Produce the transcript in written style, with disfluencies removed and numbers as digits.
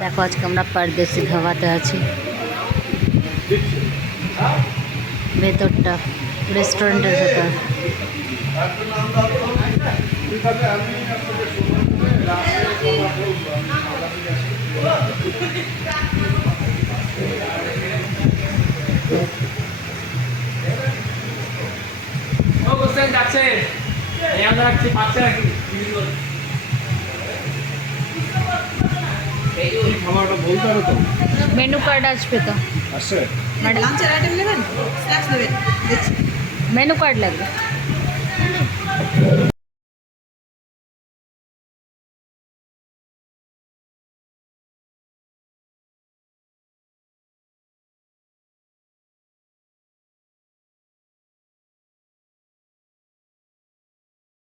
দেখো আজকে আমরা পারদেশি ধাবাতে আছি, ভেতরটা রেস্টুরেন্টের ভেতর। মেনু কার্ড আসবে তো, আসছে ম্যাডাম লাঞ্চের আইটেম নেবেন, স্ন্যাক্স নেবেন? মেনু কার্ড লাগবে।